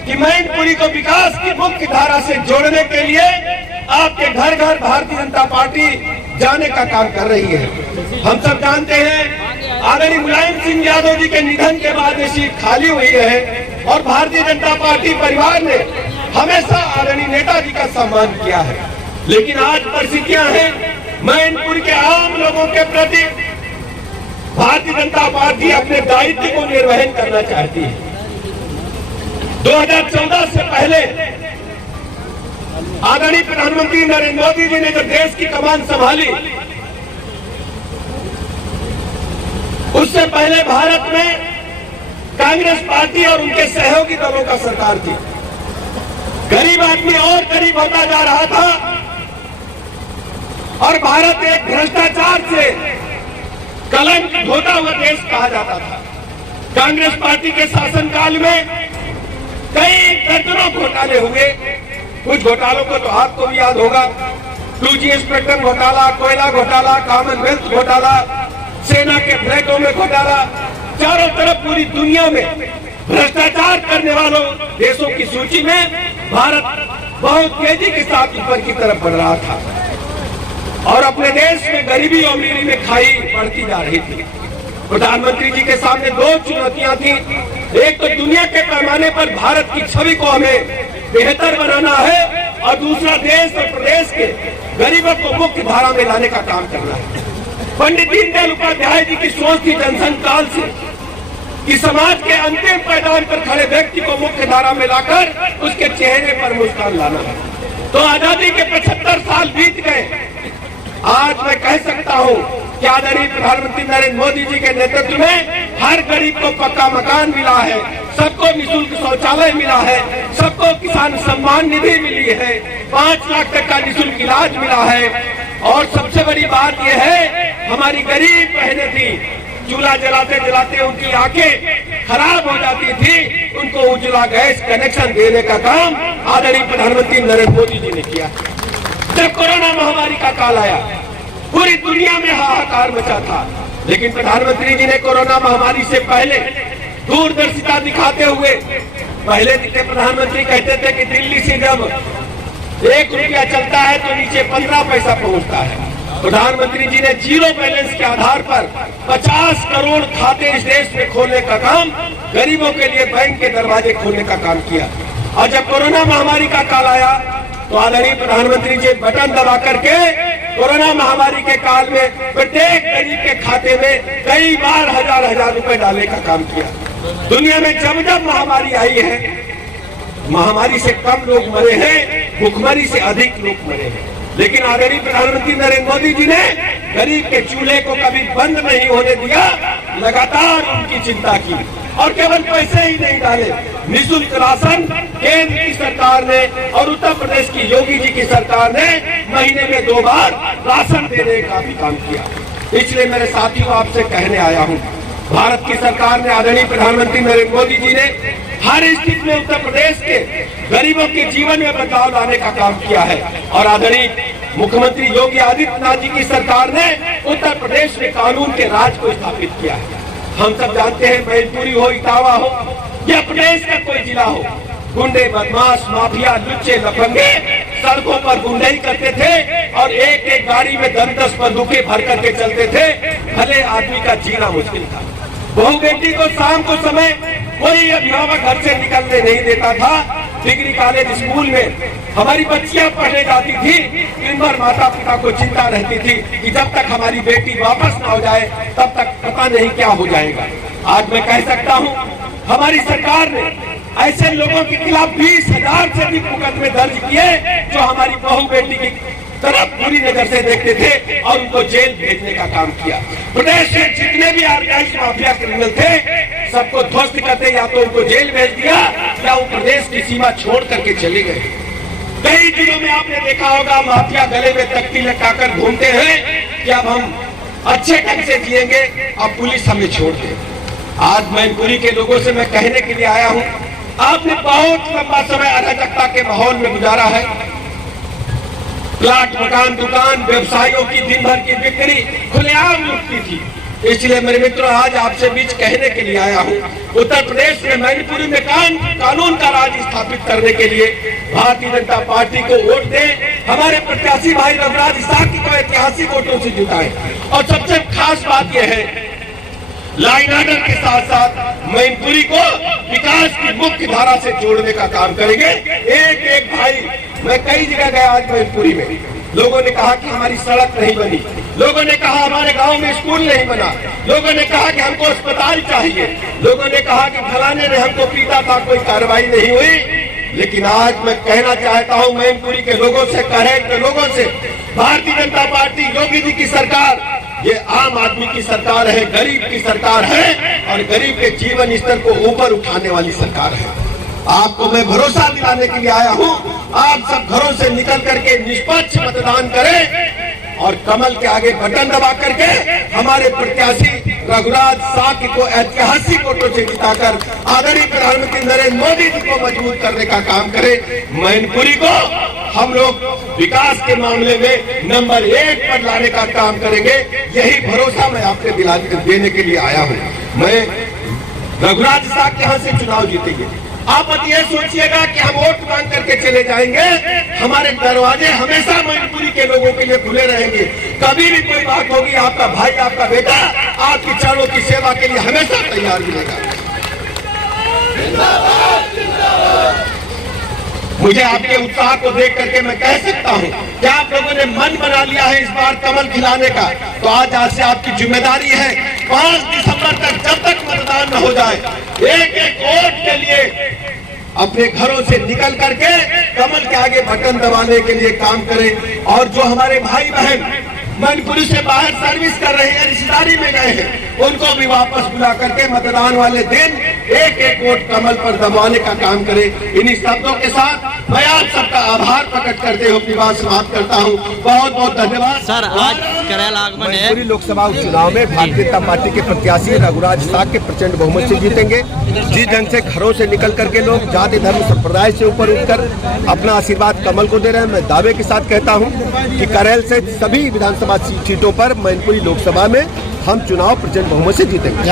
कि मैनपुरी को विकास की मुख्य धारा से जोड़ने के लिए आपके घर घर भारतीय जनता पार्टी जाने का काम कर रही है। हम सब जानते हैं आदरणीय मुलायम सिंह यादव जी के निधन के बाद ये सीट खाली हुई है और भारतीय जनता पार्टी परिवार ने हमेशा आदरणीय नेताजी का सम्मान किया है। लेकिन आज परिस्थितियां हैं, मैनपुरी के आम लोगों के प्रति भारतीय जनता पार्टी अपने दायित्व को निर्वहन करना चाहती है। 2014 से पहले आदरणीय प्रधानमंत्री नरेंद्र मोदी जी ने जब देश की कमान संभाली, उससे पहले भारत में कांग्रेस पार्टी और उनके सहयोगी दलों का सरकार थी। गरीब आदमी और गरीब होता जा रहा था और भारत एक भ्रष्टाचार से कलंक धोता हुआ देश कहा जाता था। कांग्रेस पार्टी के शासनकाल में कई दर्जनों घोटाले हुए। कुछ घोटालों को तो आपको भी याद होगा, 2G स्पेक्ट्रम घोटाला, कोयला घोटाला, कॉमनवेल्थ घोटाला, सेना के फ्लैटों में घोटाला। चारों तरफ पूरी दुनिया में भ्रष्टाचार करने वालों देशों की सूची में भारत बहुत तेजी के साथ ऊपर की तरफ बढ़ रहा था और अपने देश में गरीबी और अमीरी में खाई बढ़ती जा रही थी। प्रधानमंत्री जी के सामने दो चुनौतियां थी। एक तो दुनिया के पैमाने पर भारत की छवि को हमें बेहतर बनाना है और दूसरा देश और प्रदेश के गरीबों को मुख्य धारा में लाने का काम करना है। पंडित दीनदयाल उपाध्याय जी की सोच थी जनसंघ काल से कि समाज के अंतिम पायदान पर खड़े व्यक्ति को मुख्य धारा में लाकर उसके चेहरे पर मुस्कान लाना है। तो आजादी के 75 साल बीत गए। आज मैं कह सकता हूं कि आदरणीय प्रधानमंत्री नरेंद्र मोदी जी के नेतृत्व में हर गरीब को पक्का मकान मिला है, सबको निःशुल्क शौचालय मिला है, सबको किसान सम्मान निधि मिली है, 5 लाख तक का निःशुल्क इलाज मिला है। और सबसे बड़ी बात यह है, हमारी गरीब बहनें थी, चूल्हा जलाते जलाते उनकी आंखें खराब हो जाती थी, उनको उज्ज्वला गैस कनेक्शन देने का काम आदरणीय प्रधानमंत्री नरेंद्र मोदी जी ने किया। जब कोरोना महामारी का काल आया, पूरी दुनिया में हाहाकार मचा था, लेकिन प्रधानमंत्री जी ने कोरोना महामारी से पहले दूरदर्शिता दिखाते हुए, पहले के प्रधानमंत्री कहते थे कि दिल्ली से जब 1 रुपया चलता है तो नीचे 15 पैसा पहुंचता है। प्रधानमंत्री जी ने जीरो बैलेंस के आधार पर 50 करोड़ खाते इस देश में खोलने का काम, गरीबों के लिए बैंक के दरवाजे खोलने का काम किया। और जब कोरोना महामारी का काल आया तो आदरणीय प्रधानमंत्री जी बटन दबा करके कोरोना महामारी के काल में प्रत्येक गरीब के खाते में कई बार हजार रुपए डालने का काम किया। दुनिया में जब जब महामारी आई है, महामारी से कम लोग मरे हैं, भुखमरी से अधिक लोग मरे हैं। लेकिन आदरणीय प्रधानमंत्री नरेंद्र मोदी जी ने गरीब के चूल्हे को कभी बंद नहीं होने दिया, लगातार उनकी चिंता की और केवल पैसे ही नहीं डाले, निःशुल्क राशन केंद्र की सरकार ने और उत्तर प्रदेश की योगी जी की सरकार ने महीने में 2 बार राशन देने का भी काम किया। इसलिए मेरे साथियों आपसे कहने आया हूँ, भारत की सरकार ने, आदरणीय प्रधानमंत्री नरेंद्र मोदी जी ने हर स्थिति में उत्तर प्रदेश के गरीबों के जीवन में बदलाव लाने का काम किया है और आदरणीय मुख्यमंत्री योगी आदित्यनाथ जी की सरकार ने उत्तर प्रदेश में कानून के राज को स्थापित किया है। हम सब जानते हैं, मैनपुरी हो, इटावा हो या प्रदेश का कोई जिला हो, गुंडे, बदमाश, माफिया, लुच्चे, लफंगे सड़कों पर गुंडाई करते थे और एक एक गाड़ी में 10-10 बंदूकें भर करके चलते थे। भले आदमी का जीना मुश्किल था। बहू बेटी को शाम को समय कोई अभिभावक घर से निकलने नहीं देता था। डिग्री कॉलेज स्कूल में हमारी बच्चियां पढ़ने जाती थी, दिन भर माता पिता को चिंता रहती थी कि जब तक हमारी बेटी वापस न हो जाए तब तक पता नहीं क्या हो जाएगा। आज मैं कह सकता हूं, हमारी सरकार ने ऐसे लोगों के खिलाफ 20,000 से अधिक मुकदमे दर्ज किए जो हमारी बहू बेटी की तरफ बुरी नजर से देखते थे और उनको जेल भेजने का काम किया। प्रदेश में जितने भी ऑर्गेनाइज्ड माफिया क्रिमिनल थे सबको ध्वस्त करते या तो उनको जेल भेज दिया या वो प्रदेश की सीमा छोड़ करके चले गए। कई जिलों में आपने देखा होगा, माफिया गले में तख्ती लटकाकर घूमते हैं कि अब हम अच्छे ढंग से जिएंगे, अब पुलिस हमें छोड़ दे। आज मैनपुरी के लोगों से मैं कहने के लिए आया हूँ, आपने बहुत लंबा समय अराजकता के माहौल में गुजारा है। प्लाट, मकान, दुकान, व्यवसायियों की दिन भर की बिक्री खुलेआम लुटती थी। इसलिए मेरे मित्रों, आज आपसे बीच कहने के लिए आया हूँ, उत्तर प्रदेश में मैनपुरी में कानून का राज स्थापित करने के लिए भारतीय जनता पार्टी को वोट दें। हमारे प्रत्याशी भाई रघुराज साकी को ऐतिहासिक वोटों से जिताएं। और सबसे खास बात यह है, लाइन ऑर्डर के साथ साथ मैनपुरी को विकास की मुख्य धारा से जोड़ने का काम करेंगे। एक एक भाई, मैं कई जगह गया आज मैनपुरी में, लोगों ने कहा कि हमारी सड़क नहीं बनी, लोगों ने कहा हमारे गांव में स्कूल नहीं बना, लोगों ने कहा कि हमको अस्पताल चाहिए, लोगों ने कहा कि फलाने ने हमको पीटा था, कोई कार्रवाई नहीं हुई। लेकिन आज मैं कहना चाहता हूं मैनपुरी के लोगों से, करेल के लोगों से, भारतीय जनता पार्टी योगी जी की सरकार ये आम आदमी की सरकार है, गरीब की सरकार है और गरीब के जीवन स्तर को ऊपर उठाने वाली सरकार है। आपको मैं भरोसा दिलाने के लिए आया हूं, आप सब घरों से निकल करके निष्पक्ष मतदान करें और कमल के आगे बटन दबा करके हमारे प्रत्याशी रघुराज साकी को ऐतिहासिक वोटों से जिताकर आदरणीय प्रधानमंत्री नरेंद्र मोदी जी को मजबूत करने का काम करें। मैनपुरी को हम लोग विकास के मामले में नंबर 1 पर लाने का काम करेंगे। यही भरोसा मैं आपको देने के लिए आया हूँ। मैं रघुराज साकी यहाँ से चुनाव जीतेंगे। आप ये सोचिएगा कि हम वोट मांग करके चले जाएंगे, हमारे दरवाजे हमेशा मैनपुरी के लोगों के लिए खुले रहेंगे। कभी भी कोई बात होगी, आपका भाई, आपका बेटा आपकी चरणों की सेवा के लिए हमेशा तैयार मिलेगा। मुझे आपके उत्साह को देख करके मैं कह सकता हूं कि आप लोगों ने मन बना लिया है इस बार कमल खिलाने का, तो आज से आपकी जिम्मेदारी है 5 दिसंबर तक, जब तक मतदान न हो जाए, एक एक वोट के लिए अपने घरों से निकल करके कमल के आगे बटन दबाने के लिए काम करें। और जो हमारे भाई बहन मैनपुरी से बाहर सर्विस कर रहे हैं, रिश्तेदारी में गए हैं, उनको भी वापस बुला करके मतदान वाले दिन एक एक वोट कमल पर दबाने का काम करें। इन्हीं शब्दों के साथ मैं आप सबका आभार प्रकट करते हुए अपनी बात समाप्त करता हूं। बहुत बहुत धन्यवाद। सर, आज करेल आगमन है। मैनपुरी लोकसभा उपचुनाव में भारतीय जनता पार्टी के प्रत्याशी रघुराज साकी प्रचंड बहुमत से जीतेंगे। जिस ढंग से घरों से निकल करके लोग जाति धर्म संप्रदाय से ऊपर उठकर अपना आशीर्वाद कमल को दे रहे हैं, मैं दावे के साथ कहता हूं कि करेल से सभी विधानसभा सीटों पर मैनपुरी लोकसभा में हम चुनाव प्रचंड बहुमत से जीतेंगे।